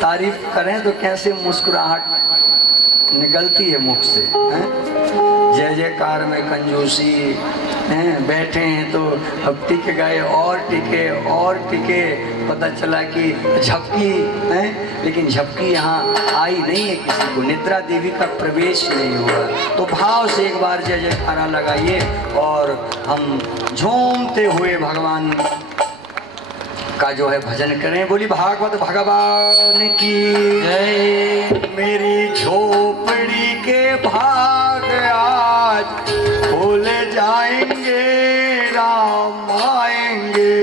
तारीफ करें तो कैसे मुस्कुराहट निकलती है मुख से, हैं? जय जयकार में कंजूसी हैं, बैठे हैं तो अब टिक गए और टिके, पता चला कि झपकी है, लेकिन झपकी यहाँ आई नहीं है किसी को, निद्रा देवी का प्रवेश नहीं हुआ। तो भाव से एक बार जय जयकारा लगाइए और हम झूमते हुए भगवान का जो है भजन करें। बोली भागवत भगवान की जय। मेरी झोपड़ी के भाग आज खुल जाएंगे, राम आएंगे।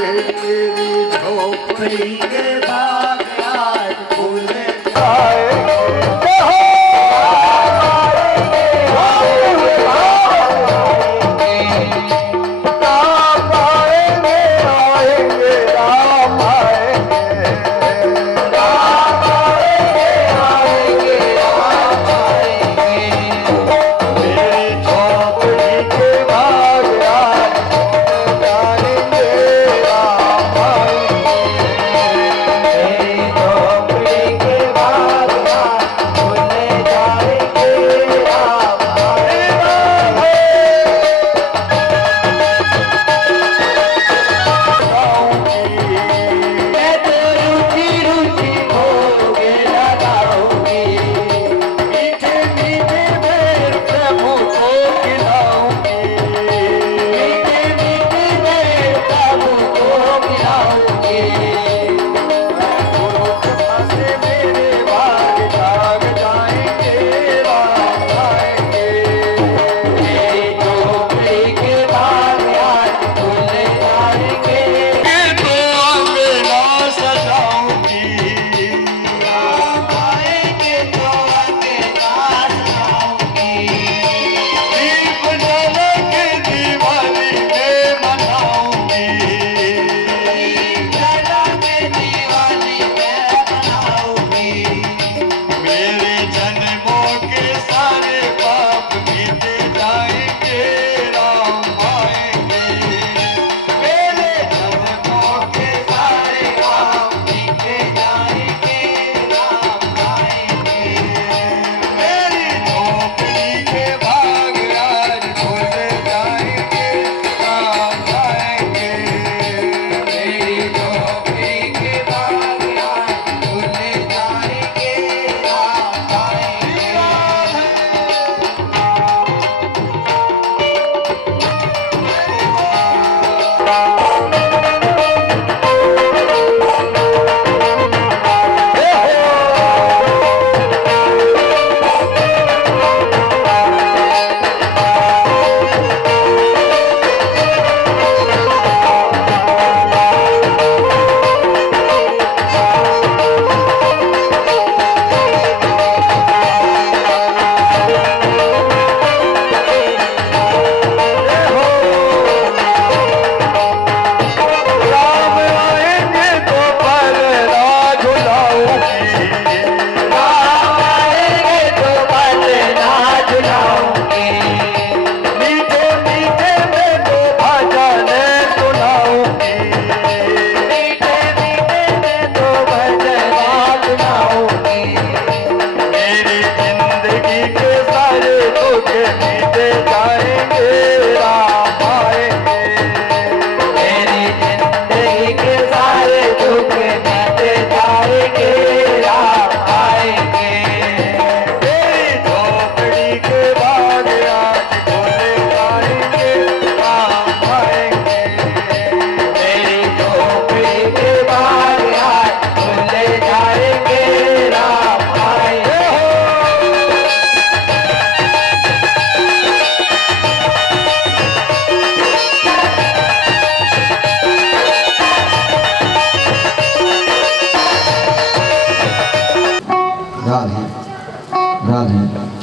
मेरी झोपड़ी के भाग आज खुल जाएंगे।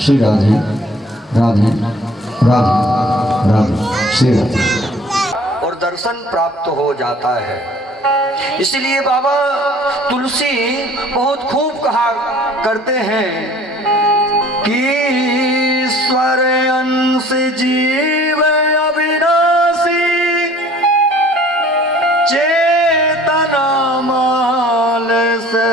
श्री राधे राधे राधे राधे श्री राधे। और दर्शन प्राप्त हो जाता है। इसलिए बाबा तुलसी बहुत खूब कहा करते हैं कि ईश्वर अंश जीव अविनाशी चेतना माल से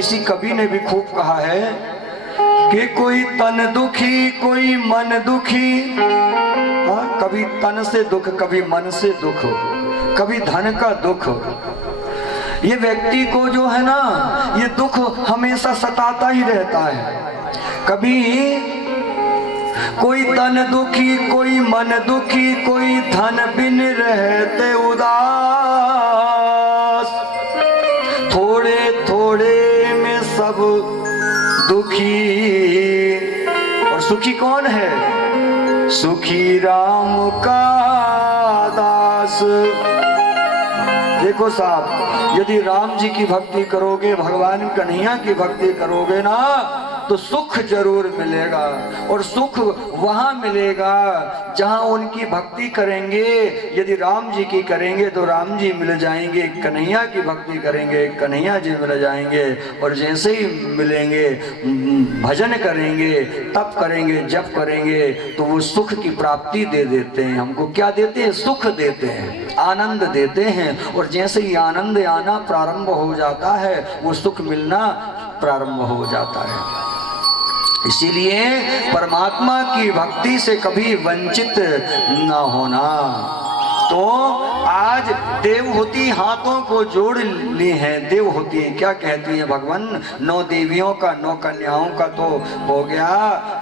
किसी कवि ने भी खूब कहा है कि कोई तन दुखी कोई मन दुखी। हाँ, कभी तन से दुख, कभी मन से दुख, कभी धन का दुख। ये व्यक्ति को जो है ना, ये दुख हमेशा सताता ही रहता है। कभी कोई तन दुखी कोई मन दुखी, कोई धन बिन रहते उदास, थोड़े थोड़े में सब दुखी। और सुखी कौन है? सुखी राम का दास। देखो साहब, यदि राम जी की भक्ति करोगे, भगवान कन्हैया की भक्ति करोगे ना, तो सुख जरूर मिलेगा। और सुख वहां मिलेगा जहां उनकी भक्ति करेंगे। यदि राम जी की करेंगे तो राम जी मिल जाएंगे, कन्हैया की भक्ति करेंगे कन्हैया जी मिल जाएंगे। और जैसे ही मिलेंगे, भजन करेंगे, तप करेंगे, जप करेंगे, तो वो सुख की प्राप्ति दे देते हैं। हमको क्या देते हैं? सुख देते हैं, आनंद देते हैं। और जैसे ही आनंद आना प्रारंभ हो जाता है, वो सुख मिलना प्रारंभ हो जाता है। इसीलिए परमात्मा की भक्ति से कभी वंचित न होना। तो आज देवहूति हाथों को जोड़ ली हैं। देवहूति क्या कहती है भगवान? 9 देवियों का 9 कन्याओं का तो हो गया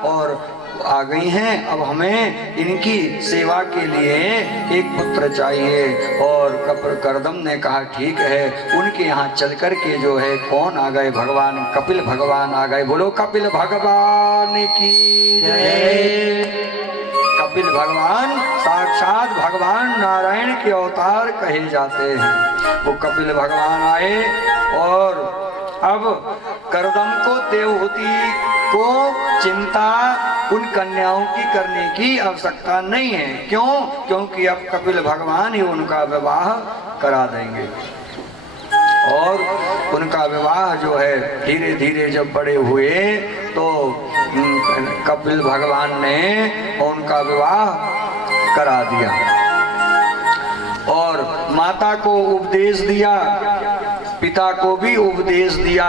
और आ गई हैं। अब हमें इनकी सेवा के लिए एक पुत्र चाहिए। और करदम ने कहा ठीक है, उनके यहाँ चल कर के जो है कौन आ गए? भगवान कपिल भगवान आ गए। बोलो कपिल भगवान की जय। कपिल भगवान साक्षात भगवान नारायण के अवतार कहे जाते हैं। वो कपिल भगवान आए और अब करदम को, देवहूति को चिंता उन कन्याओं की करने की आवश्यकता नहीं है। क्यों? क्योंकि अब कपिल भगवान ही उनका विवाह करा देंगे। और उनका विवाह जो है धीरे धीरे जब बड़े हुए तो कपिल भगवान ने उनका विवाह करा दिया और माता को उपदेश दिया, पिता को भी उपदेश दिया,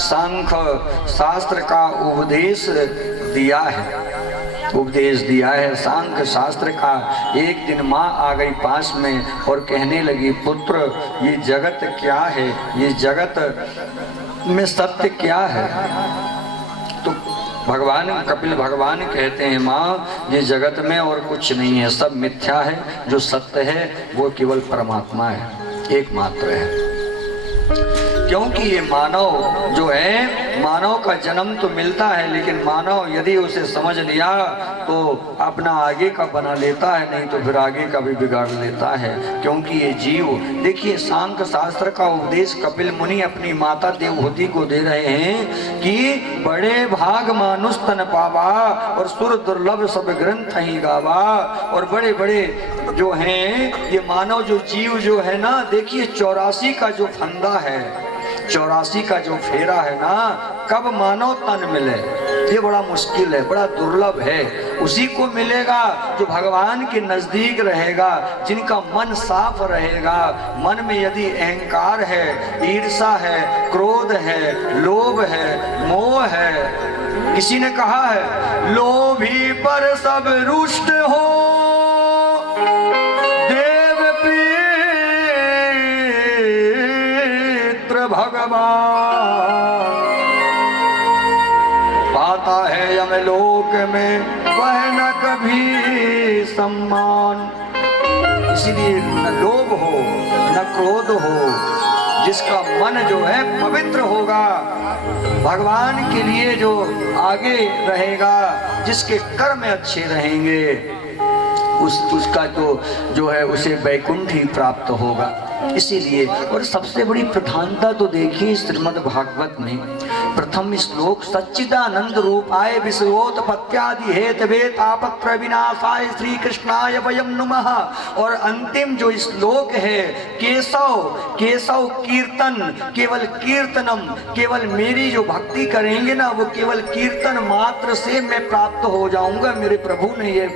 सांख्य शास्त्र का उपदेश दिया है, सांख्य शास्त्र का। एक दिन माँ आ गई पास में और कहने लगी, पुत्र ये जगत क्या है? ये जगत में सत्य क्या है? तो भगवान कपिल भगवान कहते हैं, माँ ये जगत में और कुछ नहीं है, सब मिथ्या है। जो सत्य है वो केवल परमात्मा है, एकमात्र है। क्योंकि ये मानव जो है, मानव का जन्म तो मिलता है, लेकिन मानव यदि उसे समझ लिया तो अपना आगे का बना लेता है, नहीं तो फिर आगे का भी बिगाड़ लेता है। क्योंकि ये जीव, देखिए सांख्य शास्त्र का उपदेश कपिल मुनि अपनी माता देवहूति को दे रहे हैं कि बड़े भाग मानुष तन पावा और सुर दुर्लभ सब ग्रंथ ही गावा। और बड़े बड़े जो हैं ये मानव जो जीव जो है ना, देखिए 84 का जो फंदा है, 84 का जो फेरा है ना, कब मानव तन मिले ये बड़ा मुश्किल है, बड़ा दुर्लभ है। उसी को मिलेगा जो भगवान के नजदीक रहेगा, जिनका मन साफ रहेगा। मन में यदि अहंकार है, ईर्ष्या है, क्रोध है, लोभ है, मोह है। किसी ने कहा है, लोभी पर सब रुष्ट हो, भगवान पाता है यमलोक में वह न कभी सम्मान। इसीलिए न लोभ हो न क्रोध हो, जिसका मन जो है पवित्र होगा, भगवान के लिए जो आगे रहेगा, जिसके कर्म अच्छे रहेंगे, उसका तो जो है उसे वैकुंठ ही प्राप्त होगा। इसीलिए और सबसे बड़ी प्रधानता तो देखिए श्रीमद् भागवत में प्रथम श्लोक, सच्चिदानंद रूपाय विश्वोत्पत्त्यादि हेतवे तापत्र विनाशाय श्री कृष्णाय वयं नमः। और अंतिम जो श्लोक है, केशव केशव कीर्तन, केवल कीर्तनम, केवल मेरी जो भक्ति करेंगे ना, वो केवल कीर्तन मात्र से मैं प्राप्त हो जाऊंगा, मेरे प्रभु ने ये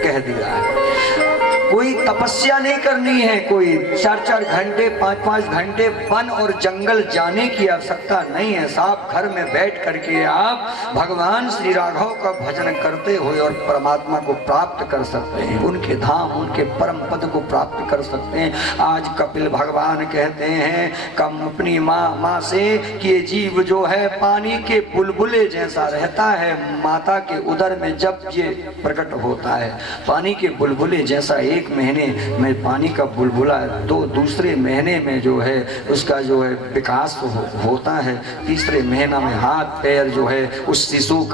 कह दिया है। कोई तपस्या नहीं करनी है, कोई 4-4 घंटे 5-5 घंटे वन और जंगल जाने की आवश्यकता नहीं है। साहब घर में बैठ करके आप भगवान श्री राघव का भजन करते हुए और परमात्मा को प्राप्त कर सकते हैं, उनके धाम उनके परम पद को प्राप्त कर सकते हैं। आज कपिल भगवान कहते हैं कम अपनी माँ से कि ये जीव जो है पानी के बुलबुले जैसा रहता है। माता के उदर में जब ये प्रकट होता है पानी के बुलबुले जैसा, एक महीने में पानी का बुलबुला दूसरे महीने में जो है उसका जो है विकास होता है, तीसरे महीना में हाथ पैर जो है उस शिशु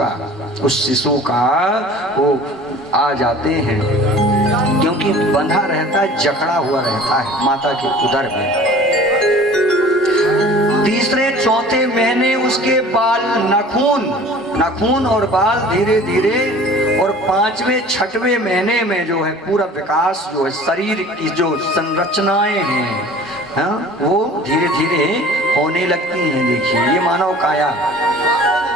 का वो आ जाते हैं, क्योंकि बंधा रहता है, जकड़ा हुआ रहता है माता के उदर में। तीसरे चौथे महीने उसके बाल नाखून और बाल धीरे धीरे, और 5वें 6वें महीने में जो है पूरा विकास जो है शरीर की जो संरचनाएं हैं, हाँ, वो धीरे धीरे होने लगती हैं। देखिए ये मानव काया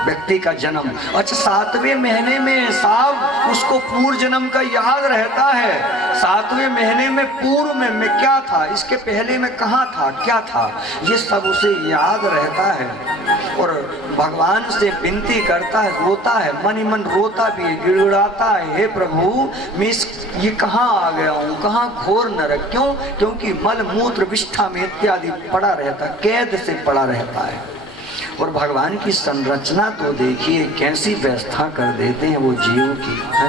व्यक्ति का जन्म। अच्छा 7वें महीने में साहब उसको पूर्व जन्म का याद रहता है। 7वें महीने में पूर्व में क्या था, इसके पहले में कहाँ था, क्या था, ये सब उसे याद रहता है और भगवान से विनती करता है, रोता है, मन ही मन रोता भी है, गिड़गिड़ाता है, हे प्रभु मैं ये कहाँ आ गया हूँ, कहाँ घोर नरक। क्यों? क्योंकि मल मूत्र विष्ठा में इत्यादि पड़ा रहता, कैद से पड़ा रहता है। और भगवान की संरचना तो देखिए कैसी व्यवस्था कर देते हैं वो जीव की, है?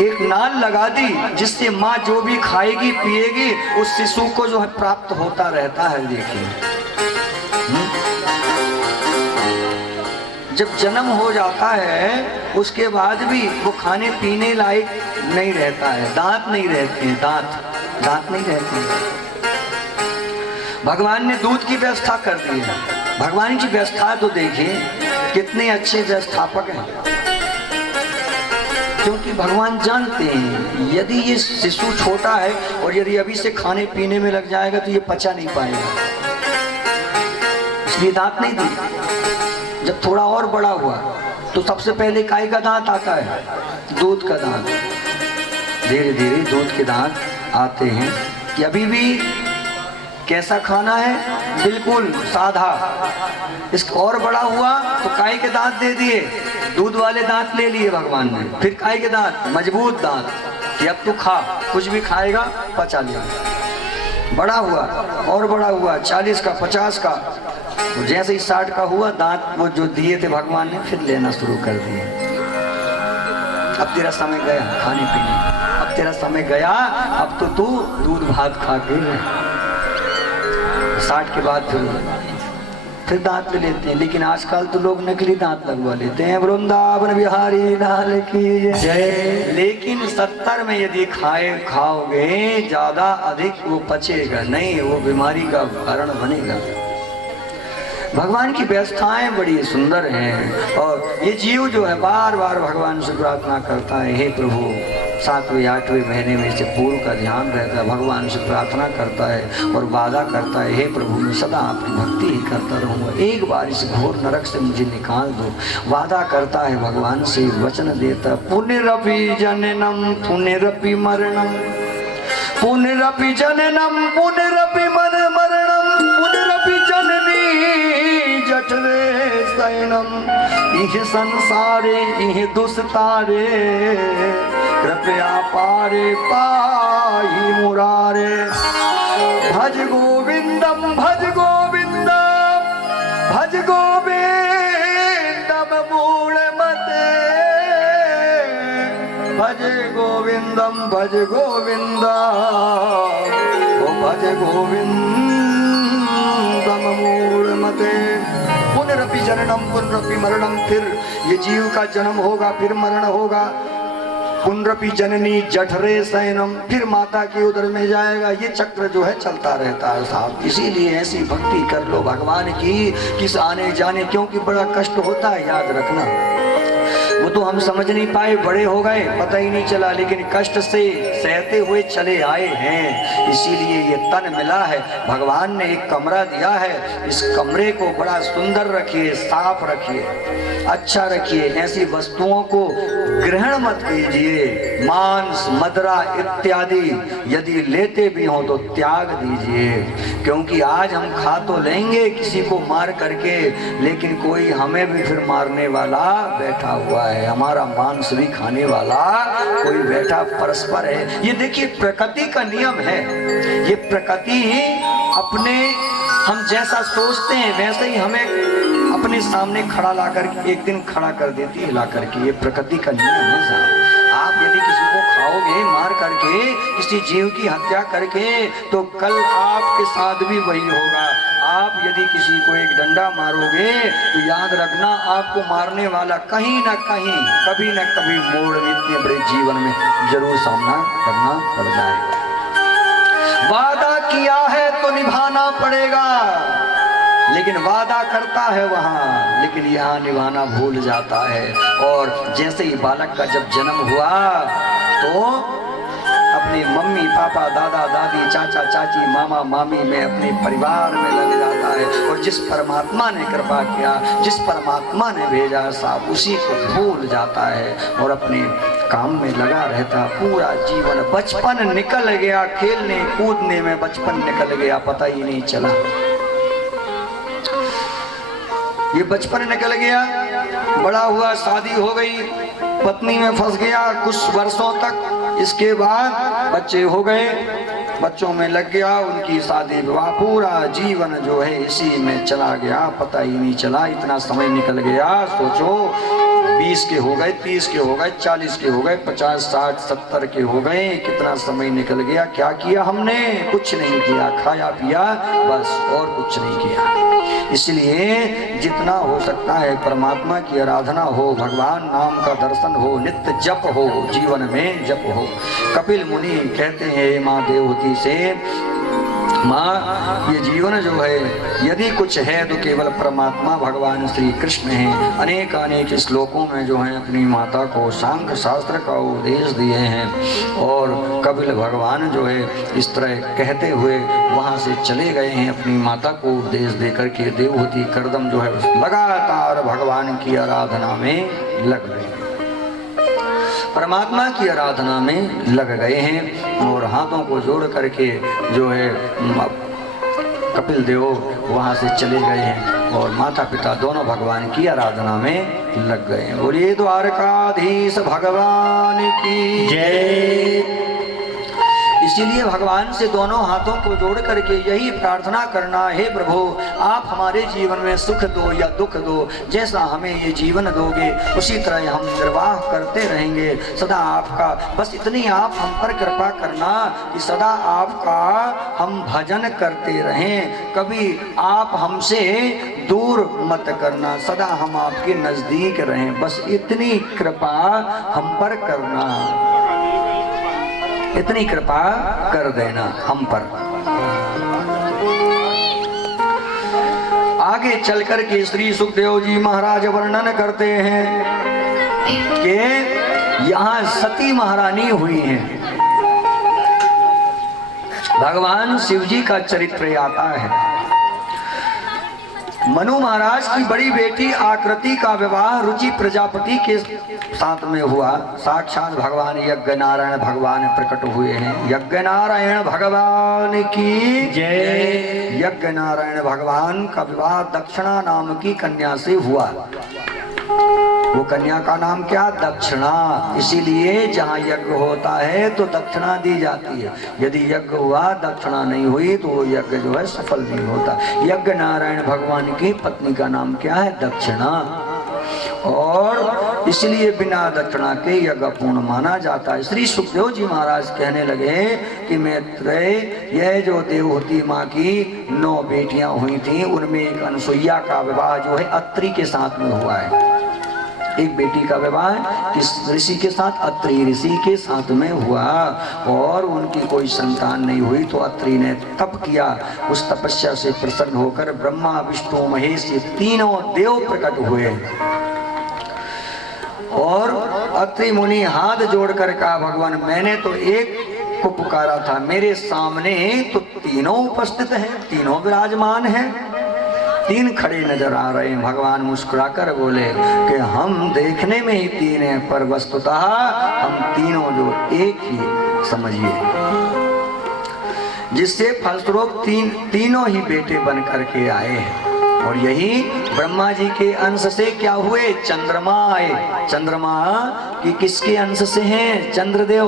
एक नाल लगा दी जिससे माँ जो भी खाएगी पिएगी उस शिशु को जो है प्राप्त होता रहता है। देखिए जब जन्म हो जाता है उसके बाद भी वो खाने पीने लायक नहीं रहता है, दांत नहीं रहते हैं, दांत नहीं रहते हैं। भगवान ने दूध की व्यवस्था कर दी है। भगवान की व्यवस्था तो देखिए कितने अच्छे व्यवस्थापक हैं, क्योंकि भगवान जानते हैं यदि ये शिशु छोटा है और यदि अभी से खाने पीने में लग जाएगा तो ये पचा नहीं पाएगा, इसलिए दांत नहीं दी। जब थोड़ा और बड़ा हुआ तो सबसे पहले काय का दांत आता है, दूध का दांत। धीरे धीरे दूध के दांत आते हैं कि अभी भी कैसा खाना है, बिल्कुल साधा। इसको और बड़ा हुआ तो काय के दांत दे दिए, दूध वाले दांत ले लिए भगवान ने। फिर काय के दांत, मजबूत दांत कि अब तू खा, कुछ भी खाएगा पचा लिया। बड़ा हुआ और बड़ा हुआ, 40 का 50 का, तो जैसे ही 60 का हुआ दांत वो जो दिए थे भगवान ने फिर लेना शुरू कर दिए। अब तेरा समय गया खाने पीने, अब तेरा समय गया, अब तो तू दूध भात खा के 60 के बाद फिर दांत ले लेते हैं। लेकिन आजकल तो लोग नकली दांत लगवा लेते हैं। वृंदावन बिहारी लाल की जय। लेकिन 70 में यदि खाओगे ज्यादा अधिक वो पचेगा नहीं, वो बीमारी का कारण बनेगा। भगवान की व्यवस्थाएं बड़ी सुंदर हैं और ये जीव जो है बार बार भगवान से प्रार्थना करता है, हे प्रभु 7वें 8वें महीने में इसे पूर्व का ध्यान रहता है, भगवान से प्रार्थना करता है और वादा करता है, हे प्रभु मैं सदा आपकी भक्ति ही करता रहूँगा, एक बार इस घोर नरक से मुझे निकाल दो। वादा करता है भगवान से, वचन देता, पुनरपि जननम पुनरपि मरणम, पुनरपि जननम पुनरपि मरणम, पुनरपि जननी जठरे शयनम, इह संसारे इह दुस्तारे, कृपया पारे पाहि मुरारे। भज गोविंदम भज गोविंदम भज गोविंदम मूलमते, भज गोविंदम भज गोविंदम भज गोविंदम मूलमते। पुनरपि जननम पुनरपि मरणम, फिर ये जीव का जन्म होगा फिर मरण होगा। पुनरपि जननी जठरे शयनम, फिर माता के उदर में जाएगा। ये चक्र जो है चलता रहता है साहब। इसीलिए ऐसी भक्ति कर लो भगवान की, किस आने जाने, क्योंकि बड़ा कष्ट होता है, याद रखना। वो तो हम समझ नहीं पाए, बड़े हो गए पता ही नहीं चला, लेकिन कष्ट से सहते हुए चले आए हैं। इसीलिए ये तन मिला है। भगवान ने एक कमरा दिया है, इस कमरे को बड़ा सुंदर रखिए, साफ रखिए, अच्छा रखिए। ऐसी वस्तुओं को ग्रहण मत कीजिए। मांस, मदरा इत्यादि यदि लेते भी हो तो त्याग दीजिए, क्योंकि आज हम खा तो लेंगे किसी को मार करके, लेकिन कोई हमें भी फिर मारने वाला बैठा हुआ है, हमारा मांस भी खाने वाला कोई बैठा परस्पर है। ये देखिए प्रकृति का नियम है। ये प्रकृति अपने हम जैसा सोचते हैं वैसे ही हमें अपने सामने खड़ा ला कर एक दिन खड़ा कर देती है ला करके। ये प्रकृति का नियम है साहब। आप यदि किसी को खाओगे मार करके, किसी जीव की हत्या करके, तो कल आपके साथ भी वही होगा। आप यदि किसी को एक डंडा मारोगे तो याद रखना आपको मारने वाला कहीं ना कहीं कभी ना कभी मोड़ में इतने बड़े जीवन में जरूर सामना करना पड़ जाएगा। वादा किया है तो निभाना पड़ेगा, लेकिन वादा करता है वहां, लेकिन यहाँ निभाना भूल जाता है। और जैसे ही बालक का जब जन्म हुआ तो अपने मम्मी पापा दादा दादी चाचा चाची मामा मामी में अपने परिवार में लग जाता है। और जिस परमात्मा ने कृपा किया, जिस परमात्मा ने भेजा साहब, उसी को भूल जाता है और अपने काम में लगा रहता। पूरा जीवन बचपन निकल गया, खेलने कूदने में बचपन निकल गया, पता ही नहीं चला। ये बचपन निकल गया, बड़ा हुआ, शादी हो गई, पत्नी में फंस गया कुछ वर्षों तक। इसके बाद बच्चे हो गए, बच्चों में लग गया, उनकी शादी विवाह, पूरा जीवन जो है इसी में चला गया, पता ही नहीं चला। इतना समय निकल गया, सोचो 20 के हो गए, 30 के हो गए, 40 के हो गए, 50 60 70 के हो गए। कितना समय निकल गया। क्या किया हमने? कुछ नहीं किया, खाया पिया बस, और कुछ नहीं किया। इसलिए जितना हो सकता है परमात्मा की आराधना हो, भगवान नाम का दर्शन हो, नित्य जप हो, जीवन में जप हो। कपिल मुनि कहते हैं माँ देवहूति से, माँ ये जीवन जो है यदि कुछ है तो केवल परमात्मा भगवान श्री कृष्ण हैं। अनेक अनेक श्लोकों में जो है अपनी माता को सांख्य शास्त्र का उपदेश दिए हैं। और कपिल भगवान जो है इस तरह कहते हुए वहाँ से चले गए हैं, अपनी माता को उपदेश देकर के। देवहूति करदम जो है लगातार भगवान की आराधना में लग गए, परमात्मा की आराधना में लग गए हैं। और हाथों को जोड़ करके जो है कपिल देव वहाँ से चले गए हैं और माता पिता दोनों भगवान की आराधना में लग गए हैं। बोलिए द्वारकाधीश भगवान की जय। इसीलिए भगवान से दोनों हाथों को जोड़ करके यही प्रार्थना करना है, प्रभु आप हमारे जीवन में सुख दो या दुख दो, जैसा हमें ये जीवन दोगे उसी तरह हम निर्वाह करते रहेंगे सदा आपका। बस इतनी आप हम पर कृपा करना कि सदा आपका हम भजन करते रहें, कभी आप हमसे दूर मत करना, सदा हम आपके नजदीक रहें। बस इतनी कृपा हम पर करना, इतनी कृपा कर देना हम पर। आगे चल कर के श्री सुखदेव जी महाराज वर्णन करते हैं कि यहाँ सती महारानी हुई हैं। भगवान शिव जी का चरित्र आता है। मनु महाराज की बड़ी बेटी आकृति का विवाह रुचि प्रजापति के साथ में हुआ। साक्षात भगवान यज्ञ नारायण भगवान प्रकट हुए हैं। यज्ञ नारायण भगवान की जय। यज्ञ नारायण भगवान का विवाह दक्षिणा नाम की कन्या से हुआ। वो कन्या का नाम क्या? दक्षिणा। इसीलिए जहाँ यज्ञ होता है तो दक्षिणा दी जाती है। यदि यज्ञ हुआ दक्षिणा नहीं हुई तो वो यज्ञ जो है सफल नहीं होता। यज्ञ नारायण भगवान की पत्नी का नाम क्या है? दक्षिणा। और इसलिए बिना दक्षिणा के यज्ञ पूर्ण माना जाता है। श्री सुखदेव जी महाराज कहने लगे कि मैत्रेय, यह जो देवहूति माँ की 9 बेटियां हुई थी उनमें एक अनसुईया का विवाह जो है अत्रि के साथ में हुआ है। एक बेटी का विवाह किस ऋषि के साथ? अत्रि ऋषि के साथ में हुआ। और उनकी कोई संतान नहीं हुई तो अत्रि ने तप किया। उस तपस्या से प्रसन्न होकर ब्रह्मा विष्णु महेश ये तीनों देव प्रकट हुए। और अत्रि मुनि हाथ जोड़कर कहा, भगवान मैंने तो एक को पुकारा था, मेरे सामने तो तीनों उपस्थित हैं, तीनों विराजमान हैं, तीन खड़े नजर आ रहे हैं। भगवान मुस्कुराकर बोले कि हम देखने में ही तीन हैं, पर वस्तुतः हम तीनों जो एक ही समझिए, जिससे फलस्वरूप तीनों ही बेटे बन करके आए हैं। और यही ब्रह्मा जी के अंश से क्या हुए, चंद्रमा आए। चंद्रमा की किसके अंश से हैं, चंद्रदेव,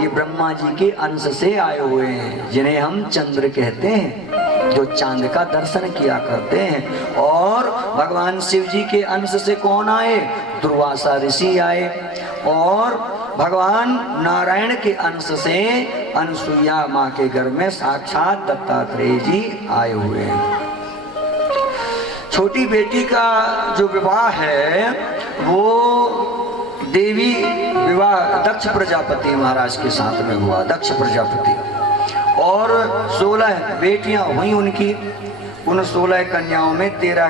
ये ब्रह्मा जी के अंश से आए हुए हैं, जिन्हें हम चंद्र कहते हैं, जो चांद का दर्शन किया करते हैं। और भगवान शिव जी के अंश से कौन आए, दुर्वासा ऋषि आए। और भगवान नारायण के अंश से अनसुईया माँ के घर में साक्षात दत्तात्रेय जी आए हुए हैं। छोटी बेटी का जो विवाह है वो देवी विवाह दक्ष प्रजापति महाराज के साथ में हुआ, दक्ष प्रजापति। और 16 बेटियां हुई उनकी। उन 16 कन्याओं में 13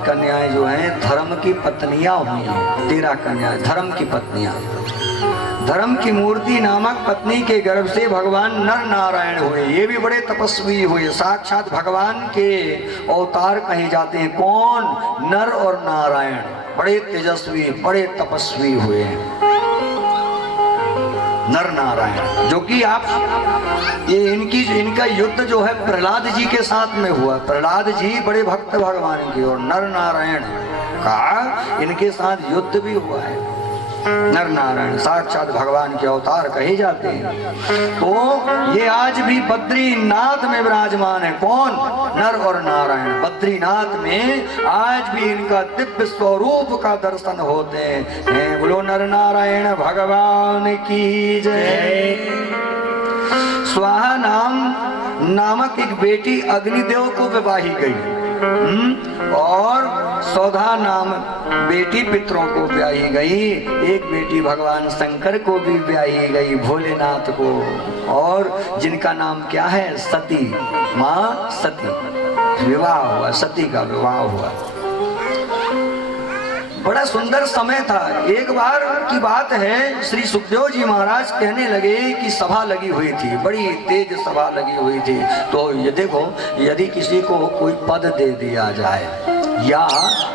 कन्याएं जो हैं धर्म की पत्नियां हुई हैं। 13 कन्याएं धर्म की पत्नियां। धर्म की मूर्ति नामक पत्नी के गर्भ से भगवान नर नारायण हुए। ये भी बड़े तपस्वी हुए, साक्षात भगवान के अवतार कहे जाते हैं। कौन, नर और नारायण, बड़े तेजस्वी, बड़े तपस्वी हुए हैं नर नारायण। जो कि आप ये इनका युद्ध जो है प्रहलाद जी के साथ में हुआ। प्रहलाद जी बड़े भक्त भगवान के, और नर नारायण का इनके साथ युद्ध भी हुआ है। नर नारायण साक्षात भगवान के अवतार कहे जाते हैं। तो ये आज भी बद्रीनाथ में विराजमान है। कौन, नर और नारायण। बद्रीनाथ में आज भी इनका दिव्य स्वरूप का दर्शन होते हैं। बोलो नर नारायण भगवान की जय। स्वाहा नामक एक बेटी अग्निदेव को विवाही गई, और सौधा नाम बेटी पितरों को ब्याही गई। एक बेटी भगवान शंकर को भी ब्याही गई, भोलेनाथ को। और जिनका नाम क्या है, सती, माँ सती। विवाह हुआ, सती का विवाह हुआ। बड़ा सुंदर समय था। एक बार की बात है, श्री सुखदेव जी महाराज कहने लगे कि सभा लगी हुई थी, बड़ी तेज सभा लगी हुई थी। तो ये देखो, यदि किसी को कोई पद दे दिया जाए या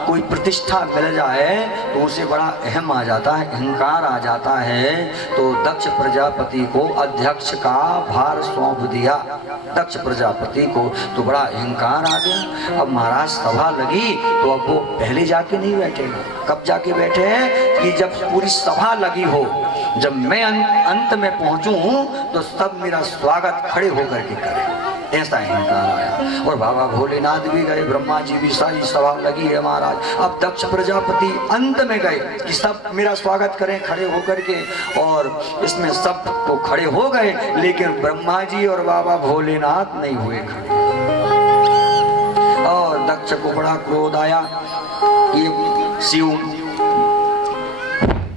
कोई प्रतिष्ठा मिल जाए तो उसे बड़ा अहम आ जाता है, अहंकार आ जाता है। तो दक्ष प्रजापति को अध्यक्ष का भार सौंप दिया, दक्ष प्रजापति को, तो बड़ा अहंकार आ गया। अब महाराज सभा लगी तो अब वो पहले जाके नहीं बैठेगा। कब जाके बैठे हैं कि जब पूरी सभा लगी हो, जब मैं अंत में पहुंचूं तो सब मेरा स्वागत खड़े होकर के करें, ऐसा अहंकार आया। और बाबा भोलेनाथ भी गए, ब्रह्मा जी भी, सारी सभा लगी है महाराज। अब दक्ष प्रजापति अंत में गए कि सब मेरा स्वागत करें खड़े होकर के, और इसमें सब तो खड़े हो गए, लेकिन ब्रह्मा जी और बाबा भोलेनाथ नहीं हुए खड़े। और दक्ष को बड़ा क्रोध आया कि शिव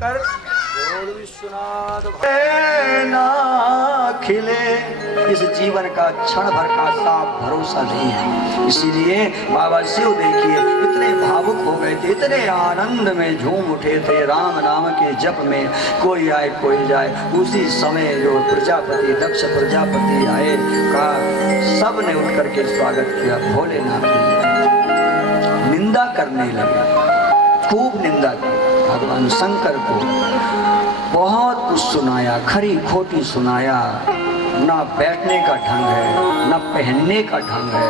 कर ना खिले, इस जीवन का क्षण भर का साफ भरोसा नहीं है। इसीलिए बाबा शिव देखिए इतने भावुक हो गए थे, इतने आनंद में झूम उठे थे राम नाम के जप में। कोई आए कोई जाए, उसी समय जो प्रजापति दक्ष प्रजापति आए, कहा सबने उठ करके स्वागत किया। भोलेनाथ निंदा करने लगे, खूब निंदा की भगवान शंकर को, बहुत कुछ सुनाया, खरी खोटी सुनाया। ना बैठने का ढंग है, ना पहनने का ढंग है,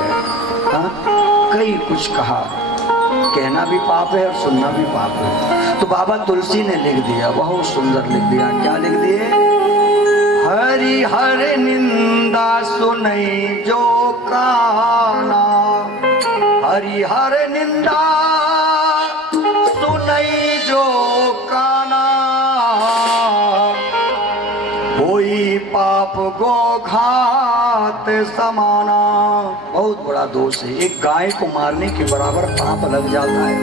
कई कुछ कहा। कहना भी पाप है और सुनना भी पाप है। तो बाबा तुलसी ने लिख दिया, बहुत सुंदर लिख दिया। क्या लिख दिए, हरि हर निंदा सुनई जो काना, हरि हर निंदा सुनई जो काना, कोई पाप गो घात समाना। बहुत बड़ा दोष है, एक गाय को मारने के बराबर पाप लग जाता है,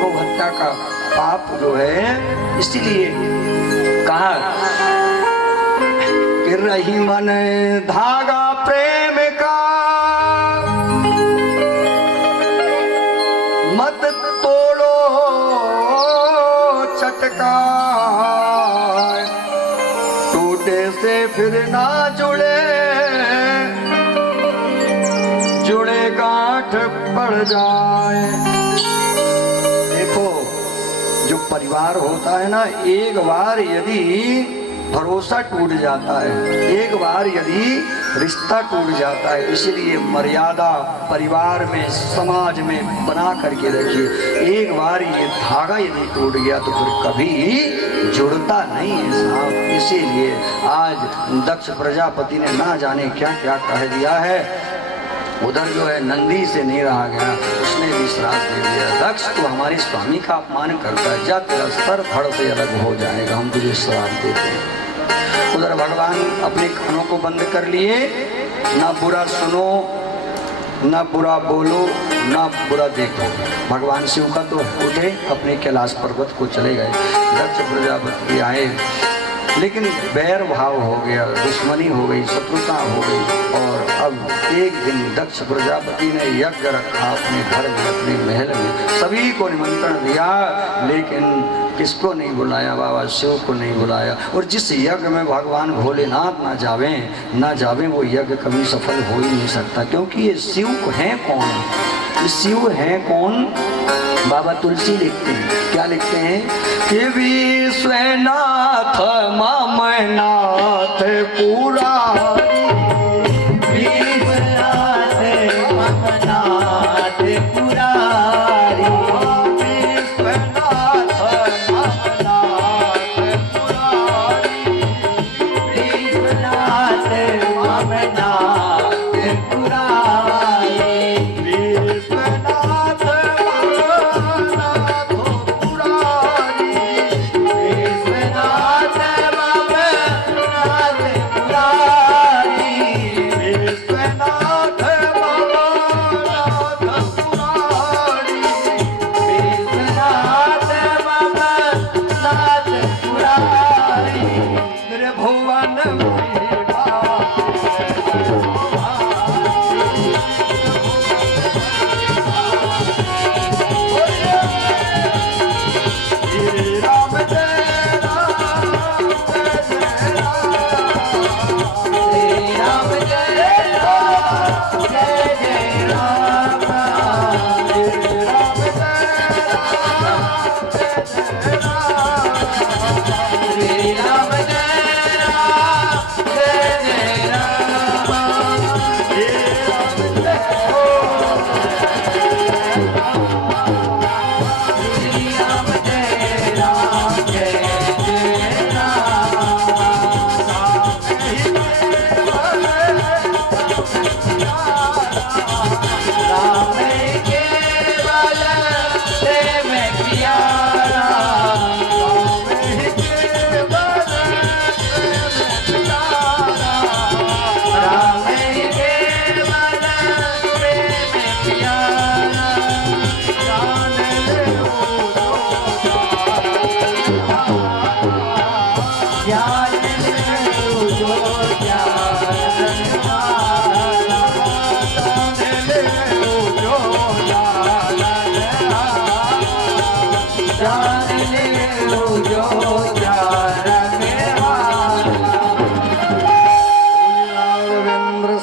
गो हत्या का पाप जो है। इसलिए कहा कि रही मन धागा प्रेम का, मत तोड़ो चटकाना, का, टूटे से फिर ना जुड़े, जुड़े गांठ पड़ जाए। देखो जो परिवार होता है ना, एक बार यदि भरोसा टूट जाता है, एक बार यदि रिश्ता टूट जाता है, इसलिए मर्यादा परिवार में समाज में बना करके रखिए। एक बार ये धागा यदि टूट गया तो फिर कभी जुड़ता नहीं है साहब। इसीलिए आज दक्ष प्रजापति ने ना जाने क्या क्या कह दिया है। उधर जो है नंदी से नहीं रहा गया, उसने भी श्राप दे दिया, दक्ष तो हमारे स्वामी का अपमान करता है, जा तेरा सर धड़ से अलग हो जाएगा, हम तुझे श्राप देते हैं। उधर भगवान अपने कानों को बंद कर लिए, ना बुरा सुनो, ना बुरा बोलो, ना बुरा देखो। भगवान शिव का तो उठे अपने कैलाश पर्वत को चले गए। दक्ष प्रजापति आए, लेकिन बैर भाव हो गया, दुश्मनी हो गई, शत्रुता हो गई। और अब एक दिन दक्ष प्रजापति ने यज्ञ रखा अपने घर में, अपने महल में, सभी को निमंत्रण दिया, लेकिन किसको नहीं बुलाया? बाबा शिव को नहीं बुलाया। और जिस यज्ञ में भगवान भोलेनाथ ना जावे वो यज्ञ कभी सफल हो ही नहीं सकता, क्योंकि ये शिव हैं कौन? ये शिव हैं कौन? बाबा तुलसी लिखते हैं, क्या लिखते हैं कि विश्वनाथ ममनाथ पुरारी, विश्वनाथ ममनाथ पुरारी, विश्वनाथ ममनाथ पुरारी, विश्वनाथ ममनाथ पुरारी, विश्वनाथ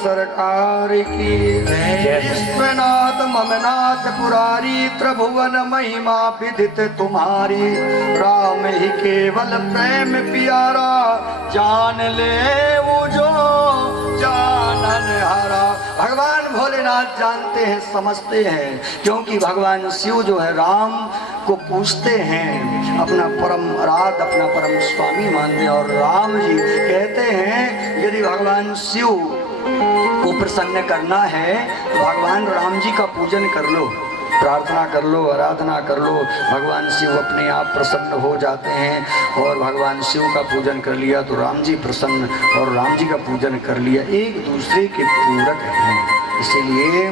सरकार की विश्वनाथ ममनाथ पुरारी, त्रिभुवन महिमा विदित तुम्हारी, राम ही केवल प्रेम प्यारा, जान ले वो जो जानन हारा। भगवान भोलेनाथ जानते हैं, समझते हैं, क्योंकि भगवान शिव जो है राम को पूछते हैं, अपना परम आराध, अपना परम स्वामी मानते हैं। और राम जी कहते हैं यदि भगवान शिव को प्रसन्न करना है तो भगवान राम जी का पूजन कर लो, प्रार्थना कर लो, आराधना कर लो, भगवान शिव अपने आप प्रसन्न हो जाते हैं। और भगवान शिव का पूजन कर लिया तो राम जी प्रसन्न, और राम जी का पूजन कर लिया, एक दूसरे के पूरक हैं। इसीलिए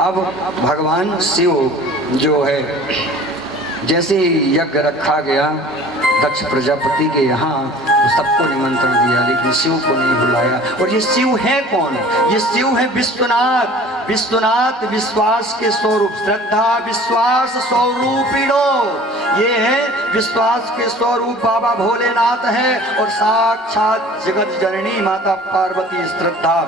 अब भगवान शिव जो है, जैसे ही यज्ञ रखा गया दक्ष प्रजापति के यहाँ, सबको निमंत्रण दिया, लेकिन शिव को नहीं बुलाया। और ये शिव है कौन? ये शिव है विश्वनाथ। विश्वनाथ विश्वास के स्वरूप, श्रद्धा विश्वास स्वरूपिणो, ये है विश्वास के स्वरूप बाबा भोलेनाथ है और साक्षात जगत जननी माता पार्वती श्रद्धा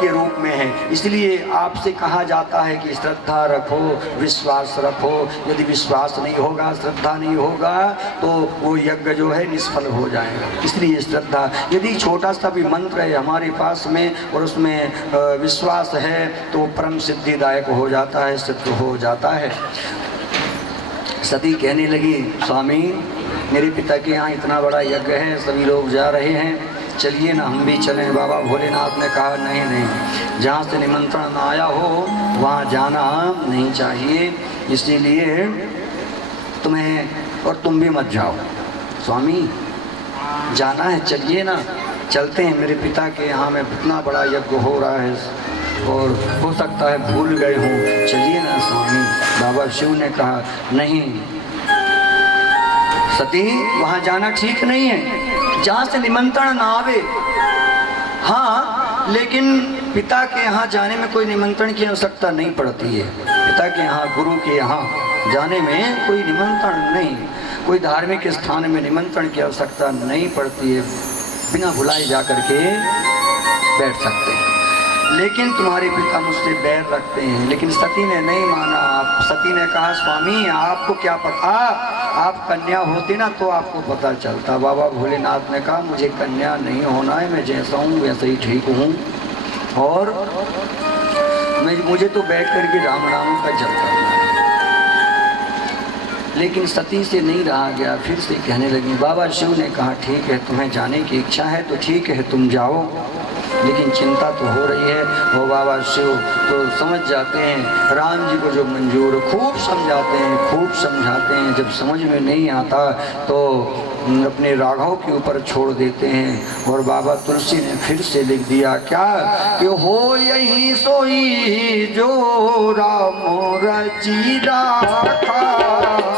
के रूप में है। इसलिए आपसे कहा जाता है कि श्रद्धा रखो, विश्वास रखो। यदि विश्वास नहीं होगा, श्रद्धा नहीं होगा तो वो यज्ञ जो है निष्फल हो जाएगा। इसलिए श्रद्धा, यदि छोटा सा भी मंत्र है हमारे पास में और उसमें विश्वास है तो परम सिद्धिदायक हो जाता है, सिद्ध हो जाता है। सती कहने लगी, स्वामी मेरे पिता के यहाँ इतना बड़ा यज्ञ है, सभी लोग जा रहे हैं, चलिए ना हम भी चलें। बाबा भोलेनाथ ने कहा नहीं नहीं, जहाँ से निमंत्रण आया हो वहाँ जाना नहीं चाहिए, इसीलिए तुम्हें और तुम भी मत जाओ। स्वामी जाना है, चलिए ना, चलते हैं, मेरे पिता के यहाँ में इतना बड़ा यज्ञ हो रहा है और हो सकता है भूल गए हों, चलिए ना स्वामी। बाबा शिव ने कहा नहीं सती, वहाँ जाना ठीक नहीं है, जहाँ से निमंत्रण ना आवे। हाँ, लेकिन पिता के यहाँ जाने में कोई निमंत्रण की आवश्यकता नहीं पड़ती है। पिता के यहाँ, गुरु के यहाँ जाने में कोई निमंत्रण नहीं, कोई धार्मिक स्थान में निमंत्रण की आवश्यकता नहीं पड़ती है, बिना बुलाए जा कर के बैठ सकते हैं। लेकिन तुम्हारे पिता मुझसे बैर रखते हैं। लेकिन सती ने नहीं माना। सती ने कहा, स्वामी आपको क्या पता, आप कन्या होते ना तो आपको पता चलता। बाबा भोलेनाथ ने कहा, मुझे कन्या नहीं होना है, मैं जैसा हूँ वैसे ही ठीक हूँ और मुझे तो बैठ कर के राम नाम का जप करना है। लेकिन सती से नहीं रहा गया, फिर से कहने लगी। बाबा शिव ने कहा, ठीक है, तुम्हें जाने की इच्छा है तो ठीक है, तुम जाओ, लेकिन चिंता तो हो रही है। वो बाबा शिव तो समझ जाते हैं, राम जी को जो मंजूर, खूब समझाते हैं, खूब समझाते हैं। जब समझ में नहीं आता तो अपने राघव के ऊपर छोड़ देते हैं। और बाबा तुलसी ने फिर से लिख दिया क्या, कि हो यही सोई जो राम रची राखा,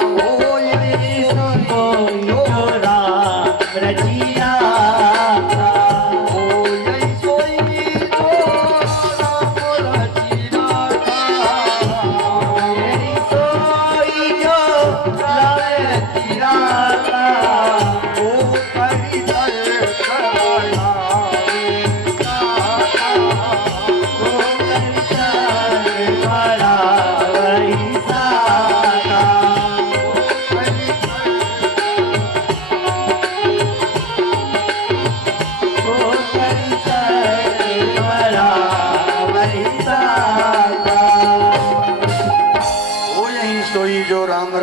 हो यही सोई जो राम रची राखा, हो यही सोई जो राम रची राखा, हो यही सोई जो राम रची राखा, ओ करी दर कराया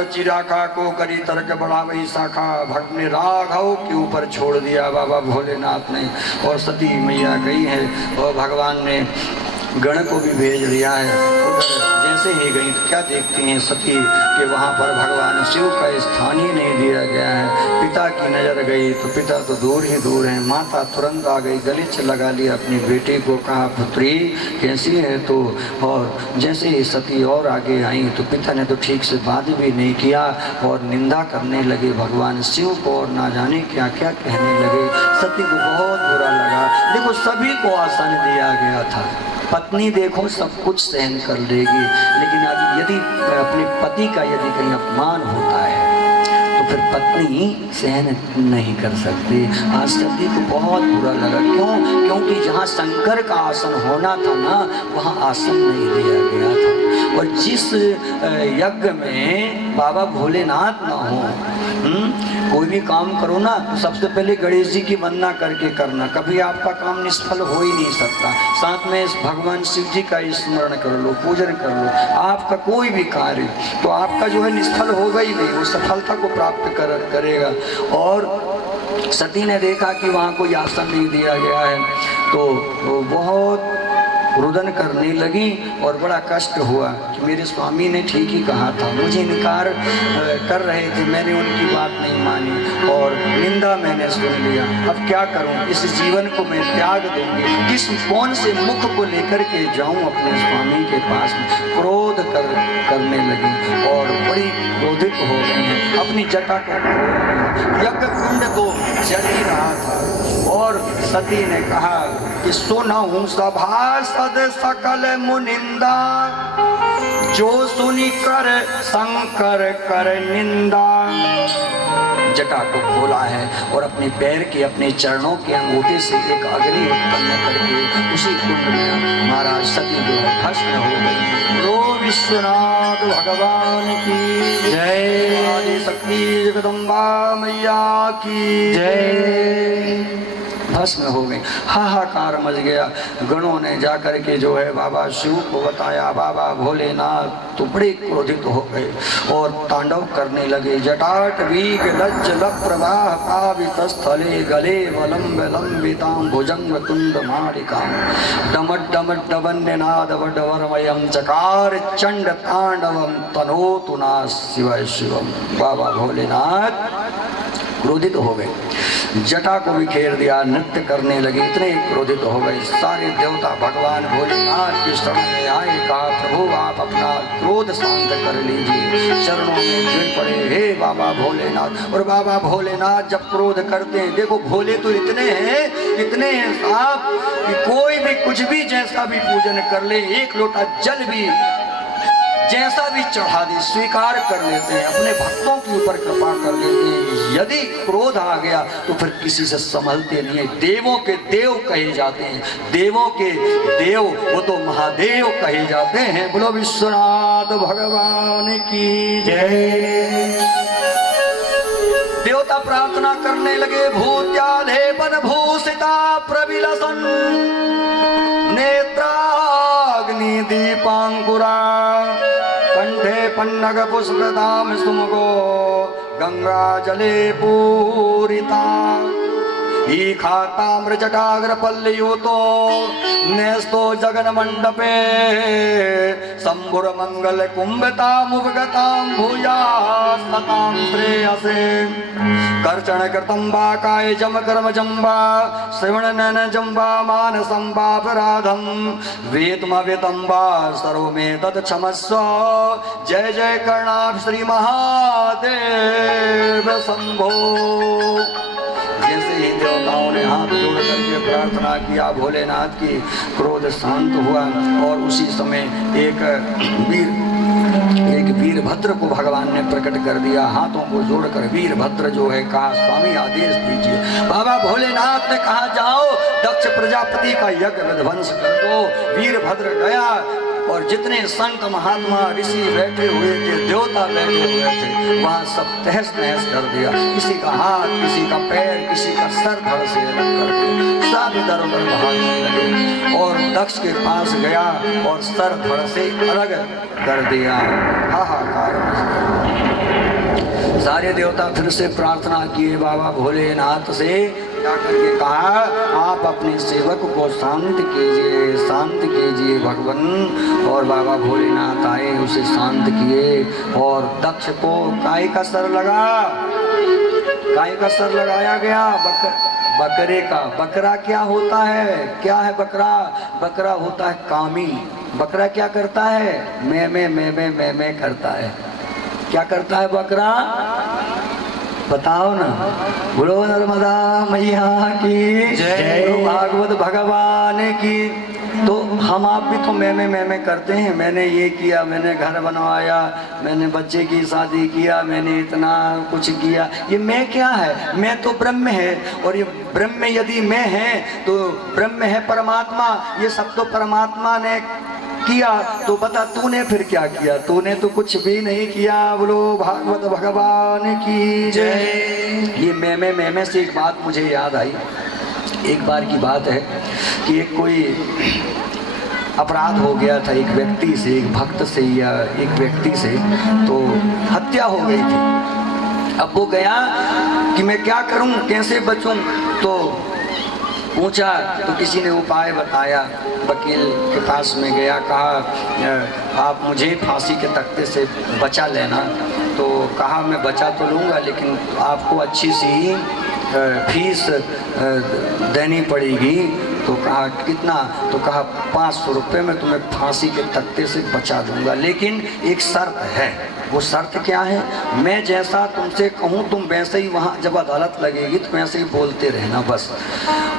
चिराखा को करी तर्क बड़ा वही शाखा, भक्त ने राघव के ऊपर छोड़ दिया बाबा भोलेनाथ ने। और सती मैया गई है और भगवान ने गण को भी भेज दिया है। उधर जैसे ही गई तो क्या देखती हैं सती कि वहाँ पर भगवान शिव का स्थान ही नहीं दिया गया है। पिता की नज़र गई तो पिता तो दूर ही दूर हैं। माता तुरंत आ गई, गले से लगा लिया अपनी बेटी को, कहा पुत्री कैसी है तो। और जैसे ही सती और आगे आई तो पिता ने तो ठीक से बात भी नहीं किया और निंदा करने लगे भगवान शिव को और ना जाने क्या क्या कहने लगे। सती को बहुत बुरा लगा। देखो सभी को आसन दिया गया था, पत्नी देखो सब कुछ सहन कर लेगी, लेकिन यदि अपने पति का यदि कहीं अपमान होता है तो फिर पत्नी सहन नहीं कर सकती। आज सती को बहुत बुरा लगा। क्यों? क्योंकि जहाँ शंकर का आसन होना था ना, वहाँ आसन नहीं दिया गया था। और जिस यज्ञ में बाबा भोलेनाथ ना हो, कोई भी काम करो ना तो सबसे पहले गणेश जी की वंदना करके करना, कभी आपका काम निष्फल हो ही नहीं सकता। साथ में भगवान शिव जी का स्मरण कर लो, पूजन कर लो। आपका कोई भी कार्य तो आपका जो है निष्फल होगा ही नहीं, वो सफलता को प्राप्त करेगा। और सती ने देखा कि वहाँ कोई आसन नहीं दिया गया है तो वो बहुत रुदन करने लगी और बड़ा कष्ट हुआ कि मेरे स्वामी ने ठीक ही कहा था, मुझे इनकार कर रहे थे, मैंने उनकी बात नहीं मानी और निंदा मैंने सुन लिया। अब क्या करूं, इस जीवन को मैं त्याग दूंगी, किस कौन से मुख को लेकर के जाऊं अपने स्वामी के पास में। क्रोध करने लगी और बड़ी क्रोधित हो गई हैं। अपनी जटा को यज्ञ कुंड को जल ही रहा था और सती ने कहा कि सुनहूं सभासद सकल मुनिंदा, जो सुनी कर शंकर कर निंदा। जटा को खोला है और अपने पैर के, अपने चरणों के अंगूठे से एक अग्नि उत्पन्न करके उसी कुंड में महाराज सती जो है भस्म हो गई। रो विश्वनाथ भगवान की जय, आदि शक्ति जगदम्बा मैया की जय। भस्म हो गई, हाहाकार मच गया। गणों ने जाकर के जो है बाबा शिव को बताया। बाबा भोलेनाथ तो बड़े क्रोधित हो गए और तांडव करने लगे। जटाट वीग लज्ज लप्रवाह पावित स्थले गले वलंब लंबितां भुजंग तुंड मालिकां डमट डमट डवन्यनाद वडवरमयं चकार चंड तांडवं तनोतु ना शिवाय शिवम। बाबा भोलेनाथ क्रोधित हो गए, जटा को बिखेर दिया, नृत्य करने लगे। इतने क्रोधित हो गए, सारे देवता भगवान भोलेनाथ की शरण में आए। कहा प्रभु आप अपना क्रोध शांत कर लीजिए। चरणों में गिर पड़े, हे बाबा भोलेनाथ। और बाबा भोलेनाथ जब क्रोध करते हैं, देखो भोले तो इतने हैं साहब कि कोई भी कुछ भी जैसा भी पूजन कर ले, एक लोटा जल भी जैसा भी चढ़ा दे स्वीकार कर लेते हैं, अपने भक्तों के ऊपर कृपा कर लेते हैं। यदि क्रोध आ गया तो फिर किसी से संभलते नहीं है। देवों के देव कहे जाते हैं, देवों के देव वो तो महादेव कहे जाते हैं। बोलो विश्वनाथ भगवान की जय। देवता प्रार्थना करने लगे। भूत्यालेपन भूषिता प्रविलसन नेत्राग्नि दीपांकुरा कंठे पन्नग पुष्पदाम सुमगो गंगा जले पूरिता ईखाताम्र जटाग्र पल्लयुतो नेस्तो जगन मंडपे शंभुर मंगल कुंभता मुभगतां भूया सतां श्रेयसे कर्चन कृतंबा काय जम कर्म जंबा श्रवण नयन जंबा मान संबापराधम वेतम वेतंबा सर्व में तत् क्षमस्व। जय जय कर्णाभ श्री महादेव शंभो। जैसे ही देवताओं ने हाथ जोड़ करके प्रार्थना किया, भोलेनाथ की क्रोध शांत हुआ और उसी समय एक वीरभद्र को भगवान ने प्रकट कर दिया। हाथों को जोड़कर वीरभद्र जो है कहा स्वामी आदेश दीजिए। बाबा भोलेनाथ ने कहा जाओ दक्ष प्रजापति का यज्ञ विध्वंस कर दो। वीरभद्र गया और जितने संत महात्मा ऋषि बैठे हुए थे, देवता बैठे हुए थे, वहां सब तहस नहस कर दिया। किसी का हाथ, किसी का पैर, किसी का सर धड़ से अलग कर दिया। सब इधर उधर भागने लगे और दक्ष के पास गया और सर धड़ से अलग कर दिया। हाहाकार। सारे देवता फिर से प्रार्थना किए बाबा भोलेनाथ से, जाकर के कहा आप अपने सेवक को शांत कीजिए भगवान। और बाबा भोलेनाथ आए, उसे शांत किए और दक्ष को काय का सर लगाया गया, बकरे का। बकरा क्या होता है? क्या है बकरा? बकरा होता है कामी। बकरा क्या करता है? मैं करता है। क्या करता है बकरा? बताओ ना। बोलो नर्मदा मैया की जय, भागवत भगवान की। तो हम आप भी तो मैं करते हैं। मैंने ये किया, मैंने घर बनवाया, मैंने बच्चे की शादी किया, मैंने इतना कुछ किया। ये मैं क्या है? मैं तो ब्रह्म है। और ये ब्रह्म यदि मैं है तो ब्रह्म है परमात्मा। ये सब तो परमात्मा ने किया। तो बता तूने फिर क्या किया? तूने तो कुछ भी नहीं किया। बोलो भागवत भगवान की जय। ये मैं से एक बात मुझे याद आई। एक बार की बात है कि एक कोई अपराध हो गया था एक व्यक्ति से, एक भक्त से या एक व्यक्ति से, तो हत्या हो गई थी। अब वो गया कि मैं क्या करूं, कैसे बचूं। तो पूछा तो किसी ने उपाय बताया। वकील के पास में गया, कहा आप मुझे फांसी के तख्ते से बचा लेना। तो कहा मैं बचा तो लूँगा लेकिन आपको अच्छी सी फीस देनी पड़ेगी। तो कहा कितना? तो कहा 500 रुपये में तुम्हें फांसी के तख्ते से बचा दूंगा, लेकिन एक शर्त है। वो शर्त क्या है? मैं जैसा तुमसे कहूँ तुम वैसे ही वहाँ जब अदालत लगेगी तो वैसे ही बोलते रहना बस।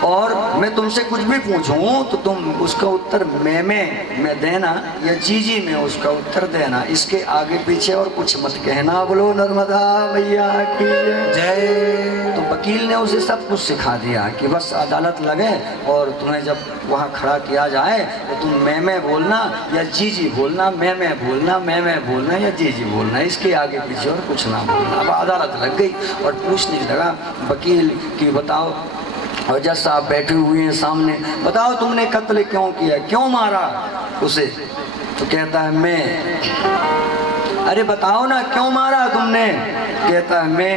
और मैं तुमसे कुछ भी पूछूं तो तुम उसका उत्तर मैं देना या जी में उसका उत्तर देना, इसके आगे पीछे और कुछ मत कहना। बोलो नर्मदा मैया की जय। तो वकील ने उसे सब कुछ सिखा दिया कि बस अदालत लगे और तुम्हें जब वहाँ खड़ा किया जाए तो तुम मैं बोलना या जी बोलना, मैं बोलना, मैं बोलना या जी बोलना, इसके आगे पीछे और कुछ ना बोलना। अब अदालत लग गई और पूछने लगा वकील कि बताओ, और जज साहब बैठे हुए हैं सामने, बताओ तुमने कत्ल क्यों किया, क्यों मारा उसे? तो कहता है मैं। अरे बताओ ना क्यों मारा तुमने? कहता है मैं।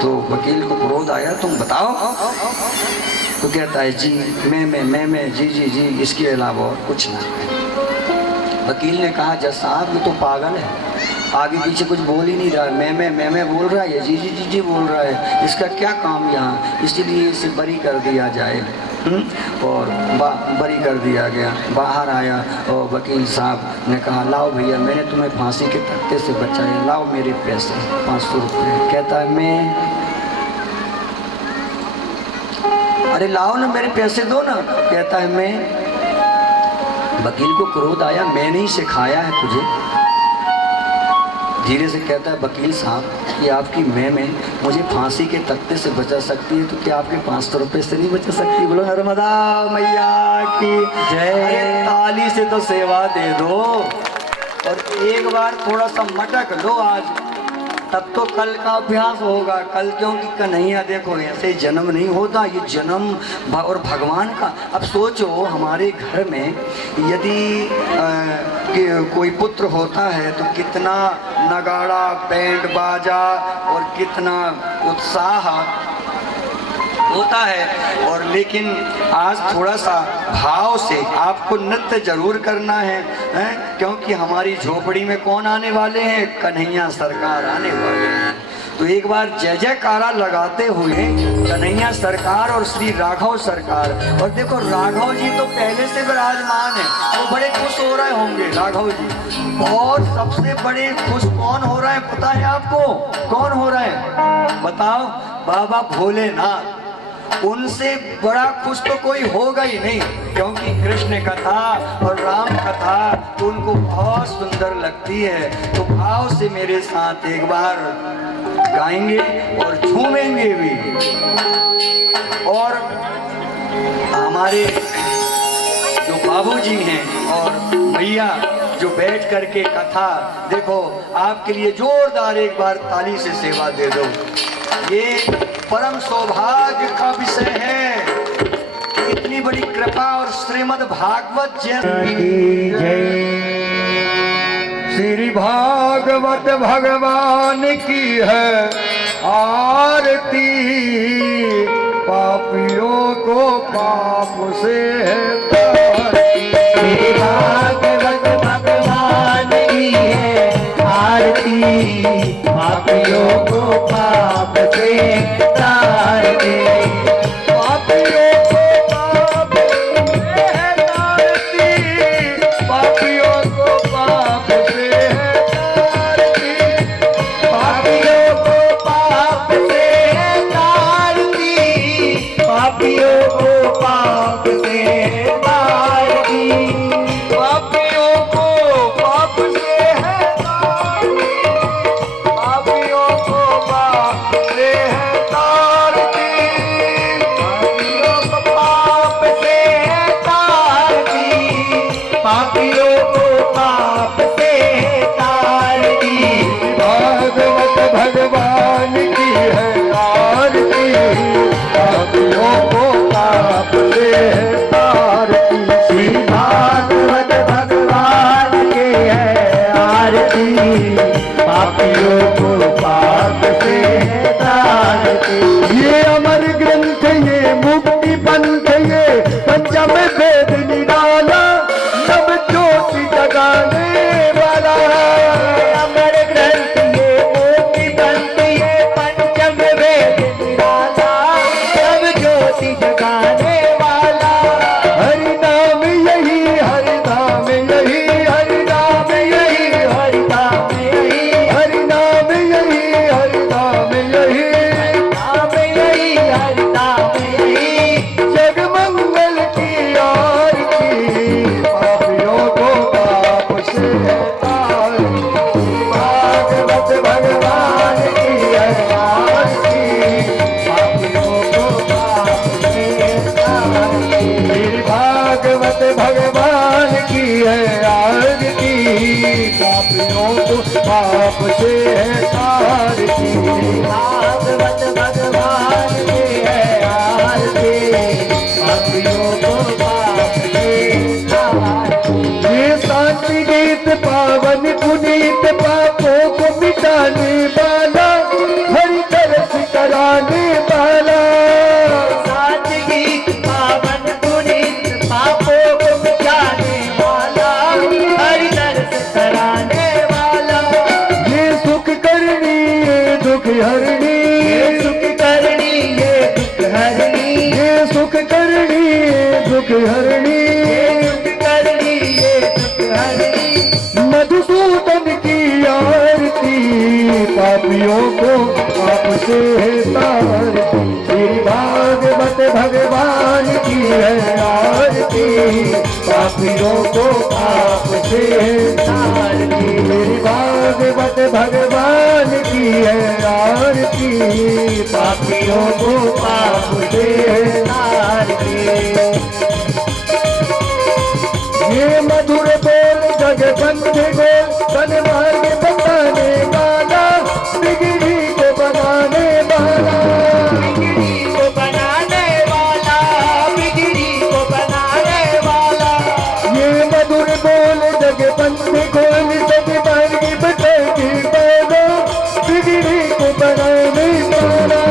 तो वकील को क्रोध आया, तुम बताओ? तो कहता है जी मैं जी इसके अलावा और कुछ ना। वकील ने कहा जज साहब ये तो पागल है, आगे पीछे कुछ बोल ही नहीं रहा है, मैं बोल रहा है, जी बोल रहा है, इसका क्या काम यहाँ, इसलिए इसे बरी कर दिया जाए। और बरी कर दिया गया। बाहर आया और वकील साहब ने कहा लाओ भैया मैंने तुम्हें फांसी के तख्ते से बचाया, लाओ मेरे पैसे 500 रुपये। कहता है मैं। अरे लाओ ना मेरे पैसे दो ना। कहता है मैं। वकील को क्रोध आया, मैंने ही सिखाया है तुझे। धीरे से कहता है वकील साहब कि आपकी मैं मुझे फांसी के तख्ते से बचा सकती है तो क्या आपके 500 रुपये से नहीं बचा सकती? बोलो नर्मदा मैया की जय। ताली से तो सेवा दे दो और एक बार थोड़ा सा मटक लो आज, तब तो कल का अभ्यास होगा। कल क्योंकि कन्हैया देखो ऐसे जन्म नहीं होता, ये जन्म और भगवान का। अब सोचो हमारे घर में यदि कि कोई पुत्र होता है तो कितना नगाड़ा बैंड बाजा और कितना उत्साह होता है। और लेकिन आज थोड़ा सा भाव से आपको नृत्य जरूर करना है, क्योंकि हमारी झोपड़ी में कौन आने वाले हैं? कन्हैया सरकार आने वाले हैं। तो एक बार जय जयकारा लगाते हुए कन्हैया सरकार और श्री राघव सरकार। और देखो राघव जी तो पहले से विराजमान है, वो बड़े खुश हो रहे होंगे राघव जी। और सबसे बड़े खुश कौन हो रहा है पता है आपको? कौन हो रहा है बताओ? बाबा भोलेनाथ। उनसे बड़ा खुश तो कोई होगा ही नहीं, क्योंकि कृष्ण कथा और राम कथा तो उनको बहुत सुंदर लगती है। तो भाव से मेरे साथ एक बार गाएंगे और झूमेंगे भी। और हमारे जो बाबूजी हैं और भैया जो बैठ करके कथा, देखो आपके लिए जोरदार एक बार ताली से सेवा दे दो। ये परम सौभाग्य का विषय है, इतनी बड़ी कृपा और श्रीमद् भागवत जय। श्री भागवत भगवान की है आरती, पापियों को पाप से है तारती। श्री भागवत भगवान की है आरती, पापियों को पाप से तार दे। पापियों को पाप से है तारती, पापियों को पाप से है तारती, पापियों को पाप से है तारती, पापियों को पाप से है तारती, पापियों को पाप से है तारती, पापियों को पाप से है तारती, पापियों को पाप से है तारती। भागवत भगवान की है आरती, पापियों को पाप से है तारती। श्री भागवत भगवान के है आरती, पापियों को पाप से है तारती। ये अमर ग्रंथ ये मुक्ति पंथ ये पंचम वेद निराला, सब ज्योति जगाने वाला। अमर ग्रंथ ये मोती पंथ ये पंचम वेद निराला, सब ज्योति जगाने वाला। हरि नाम यही हरि नाम यही हरि नाम यही भगवान की है आरती, पापियों को पाप से तारती। श्री भागवत भगवान की है आरती, पापियों को पाप से तारती। भागवत भगवान की है आरती, पापियों को पाप से तारती। ये शांति गीत पावन पुनीत पापों को मिटाने वाला, हरि तरस कराने वाला। शांति गीत पावन पुनीत पापों को मिटाने वाला, हरि तरस कराने वाला। ये सुख करनी ये दुख हरणी, ये सुख करनी ये दुख हरणी, ये सुख करनी ये दुख हरणी, ये सुख करनी ये दुख हरणी। मधुसूदन की आरती, पापियों को पाप से तारती। श्री भागवत भगवान की है आरती, पापियों को पाप से तारती। श्री भागवत भगवान की है आरती, पापियों को पाप से तारती। ये मधुर बोल जग बंद गोल, तन मार्ग बताने वाला, बिगड़ी को बनाने वाला, बिगड़ी को बनाने वाला, बिगड़ी को बनाने वाला। ये मधुर बोल जग बंद गोल, तन मार्ग बताने वाला, बिगड़ी को बनाने वाला,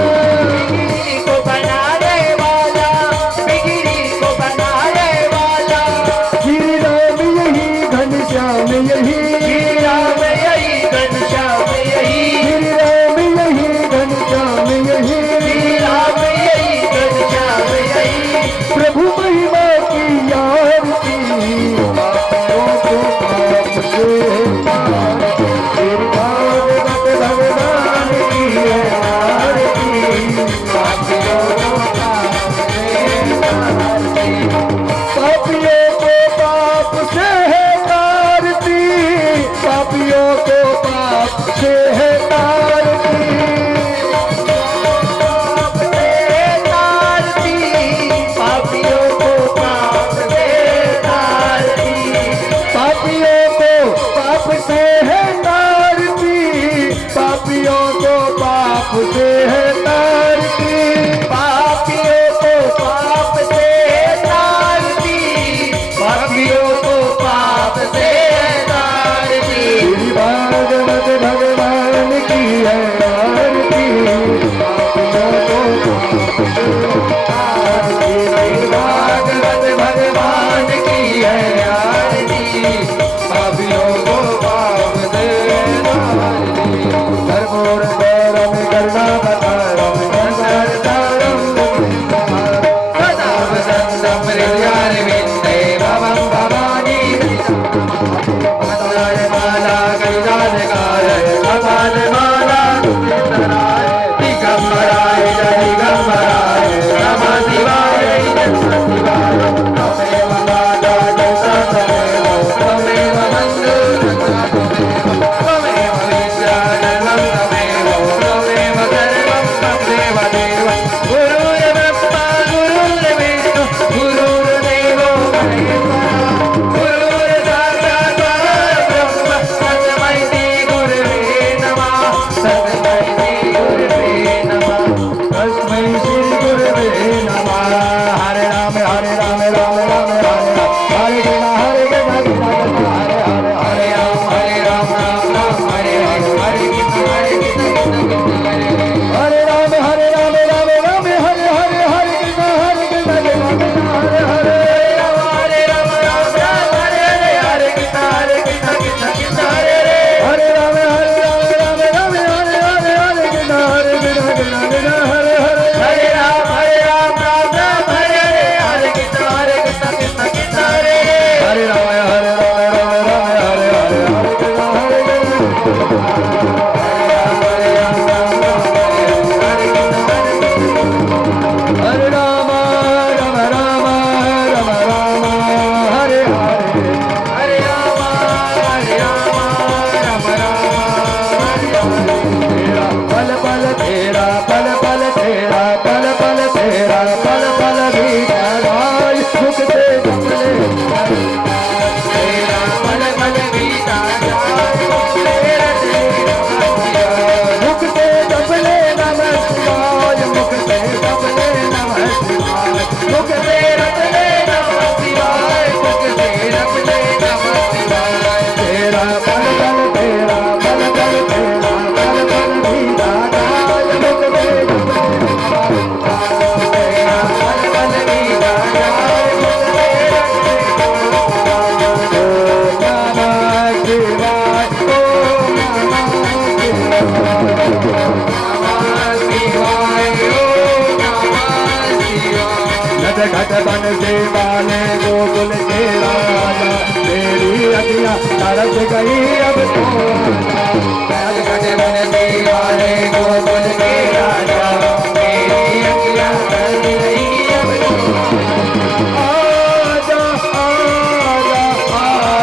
बिगड़ी को बनाने वाला, बिगड़ी को बनाने वाला। श्री राम यही घनश्याम यही, श्री राम यही घनश्याम यही, श्री राम यही घनश्याम यही, श्री राम यही घनश्याम यही। प्रभु महिमा की आरती, पापियों को पाप से तारती। श्री भागवत भगवान की है आरती, पापियों को पाप से तारती। पापियों को पाप से है तारती, पापियों को पाप से है तारती, पाप से तारती, पापियों को पाप से तारती। पापियों को पाप से है तारती, पापियों को पाप से है तारती, पापियों को पाप से तारती, पापियों को पाप से तारती। श्री भागवत भगवान की है आरती, पापियों को पाप से तारती। श्री भागवत भगवान की है आरती, पापियों को पाप से तारती। कर्पूर गौरम करुणा बतारम संसारतारम सदा वसंतम हृदयारविंदे भवं भवानी। माला कलिदानकाय कपाल माला कुंडलाय, दिगंबराय दिगंबराय नमः शिवाय नमः शिवाय। तमेव माता जगता तमेव, तमेव बन्धु तमेव विद्याधर्मं तमेव, तमेव सर्वं तमेव देव। गुरुर्ब्रह्मा गुरुर्विष्णु गुरुर्देवो महेश्वरः, गुरुर्साक्षात् परब्रह्म तस्मै श्री गुरवे नमः, तस्मै श्री गुरवे नमः, तस्मै श्री गुरवे नमः। हरे राम हरे राम राम राम हरे राम, हरे कृष्ण हरे कृष्ण कृष्ण कृष्ण हरे हरे, हरे राम राम राम हरे हरे, हरे कृष्ण हरे कृष्ण कृष्ण कृष्ण हरे हरे। हरे राम राम राम राम हरे हरे, हरे कृष्ण हरे कृष्ण कृष्ण कृष्ण हरे हरे। हरे राम राम राम हरे हरे, हरे कृष्ण हरे कृष्ण कृष्ण कृष्ण हरे हरे। हरे राम राम राम हरे हरे, घट बन से वाले गोकुल के राजा मेरी अखियाँ तरस गई अब तो घट बन से वाले गोकुल के राजा मेरी अखियाँ तरस गई अब तो आजा आजा आजा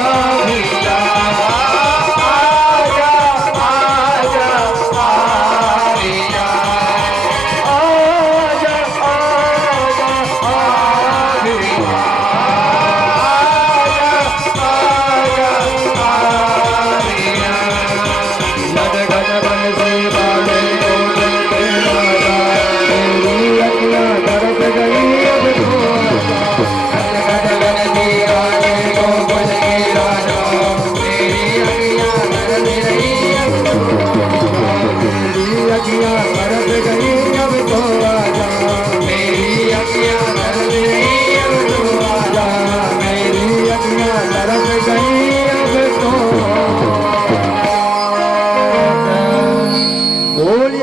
आजा आजा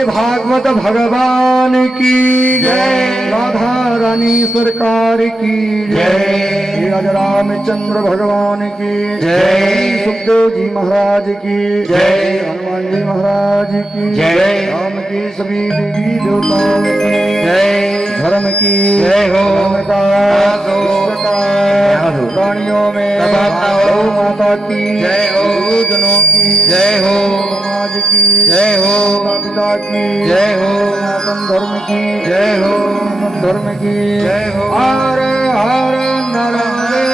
भागवत भगवान की जय, राधा रानी सरकार की जय, राजा रामचंद्र भगवान की जय, सुखदेव जी महाराज की जय, हनुमान जी महाराज की जय, राम की सभी देवी देवताओं की जय, धर्म की जय हो, प्राणियों में गौ माता की जय हो, जनों की जय हो, समाज की जय हो, पिता की जय हो, सनातन धर्म की जय हो, धर्म की जय हो। हर हर नरहरे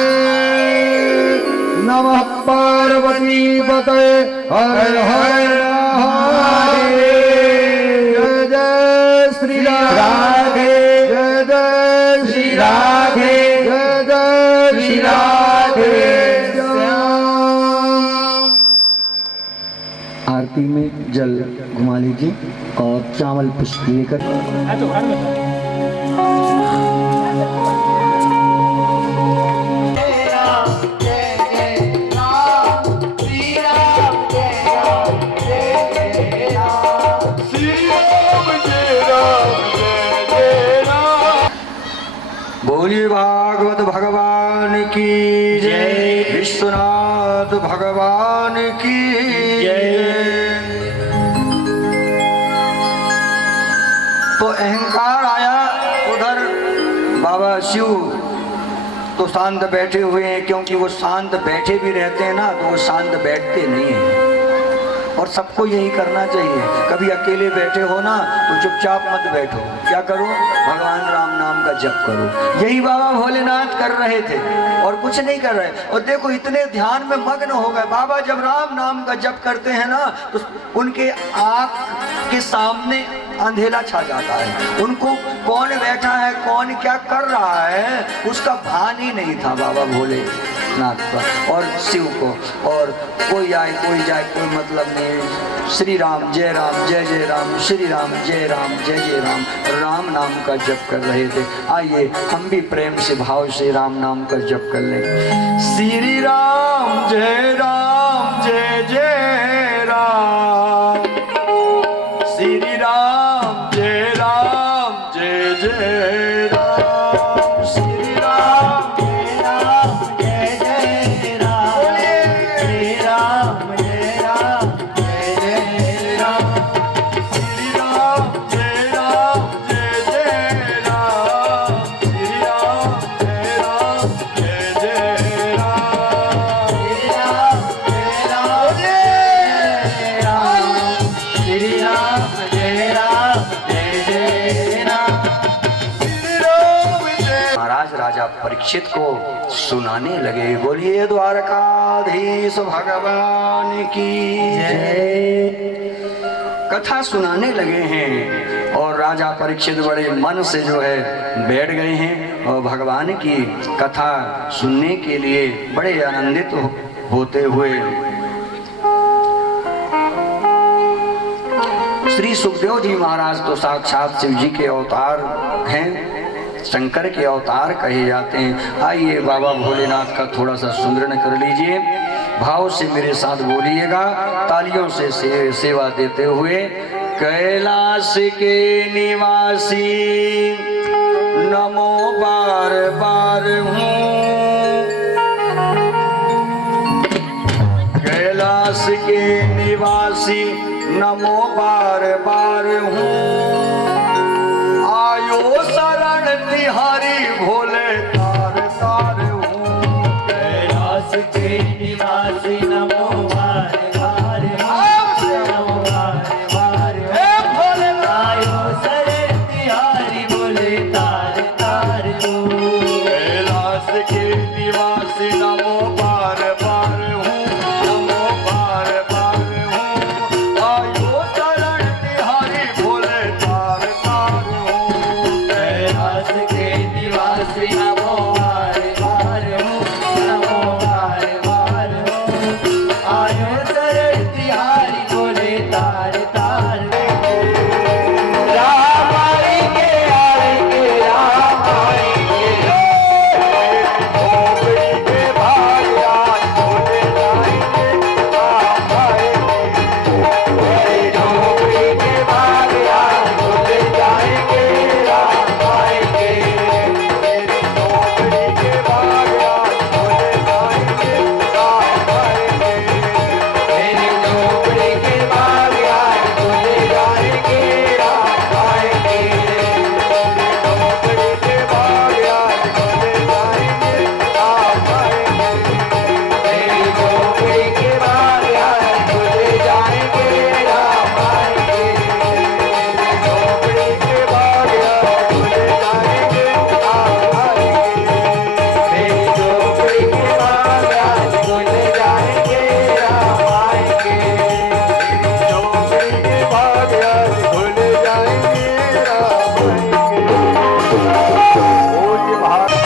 नमः पार्वती पते हर हर महादेव। जय जय श्री राधे, जय जय श्री राधे, जय जय श्री राधे। आरती में जल घुमा लीजिए और चावल पुष्प लेकर बोलिए भागवत भगवान की जय, विश्वनाथ भगवान की जय। तो अहंकार आया, उधर बाबा शिव तो शांत बैठे हुए हैं, क्योंकि वो शांत बैठे भी रहते हैं ना तो वो शांत बैठते नहीं हैं। और सबको यही करना चाहिए। कभी अकेले बैठे हो ना तो चुपचाप मत बैठो, क्या करो, भगवान राम नाम का जप करो। यही बाबा भोलेनाथ कर रहे थे और कुछ नहीं कर रहे। और देखो इतने ध्यान में मग्न हो गए बाबा, जब राम नाम का जप करते हैं ना तो उनके आँख के सामने अंधेरा छा जाता है। उनको कौन बैठा है, कौन क्या कर रहा है, उसका भान ही नहीं था बाबा भोलेनाथ का और शिव को। और कोई आए कोई जाए कोई मतलब नहीं। श्री राम जय राम, श्री राम जय जय राम, राम नाम का जप कर रहे थे। आइए हम भी प्रेम से भाव से राम नाम का जप कर लें। श्री राम जय जय राम, श्री राम जय जय राम, श्री राम जय जय राम, श्री राम जय जय राम, श्री राम जय जय राम, श्री राम जय जय राम, श्री राम जय राम, श्री राम जय जय राम। महाराज राजा परीक्षित को सुनाने लगे। बोलिए द्वारकाधीश भगवान की जय। कथा सुनाने लगे हैं और राजा परीक्षित बड़े मन से जो है बैठ गए हैं और भगवान की कथा सुनने के लिए बड़े आनंदित होते हुए श्री सुखदेव जी महाराज तो साक्षात शिव जी के अवतार हैं, शंकर के अवतार कहे जाते हैं। आइए बाबा भोलेनाथ का थोड़ा सा सुमिरन कर लीजिए। भाव से मेरे साथ बोलिएगा, तालियों से सेवा देते हुए। कैलाश के निवासी नमो बार बार हूँ, कैलाश के निवासी नमो बार बार हूँ, आयो शरण तिहारी भोले तार तार हूँ। कैलाश के निवासी नमो बार बार नमो बार बार भोले आयो शरण तिहारी बोले तार तार तू। कैलाश के निवासी नमो बार बार हूँ, नमो बार बार हूँ, आयो शरण तिहारी भोले तार तार हूँ। कैलाश के निवासी नमो बार बार नमो बार बार आयो शरण तिहारी बोले तार तार राम आएंगे आएंगे राम आएंगे झोपड़ी के भाग आज भोले जाएंगे, राम आएंगे। मेरी झोपड़ी के भाग आज भूल जाएंगे राम आएंगे। मेरी झोपड़ी के भाग आज भोले जाएंगे, राम आएंगे। मेरी झोपड़ी के भाग आज भूल जाएंगे राम आएंगे। झोपड़ी के भाग आज भोले जाएंगे, राम आएंगे। मेरी झोपड़ी के भाग आज भूल जाएंगे राम आएंगे। झोपड़ी के भाग आज भोले जाएंगे, राम आएंगे। मेरी झोपड़ी के भाग आज भूल जाएंगे राम आएंगे। झोपड़ी के भाग आज भोले जाएंगे, राम आएंगे। बोलिए महाराज।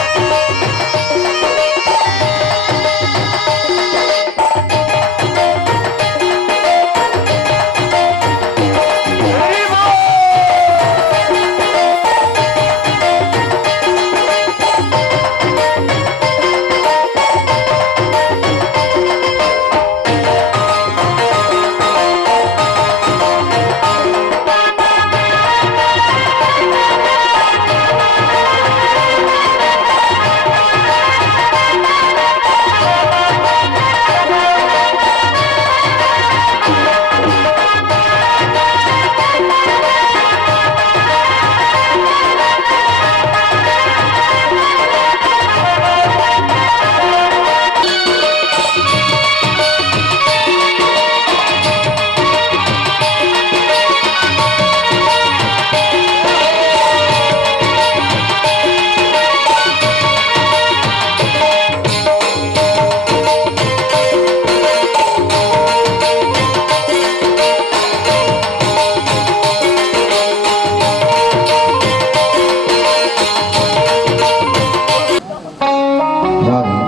राधे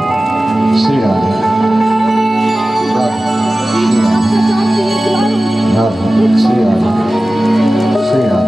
श्री राधे राधे श्री राधे राधे श्री राधे श्री राधे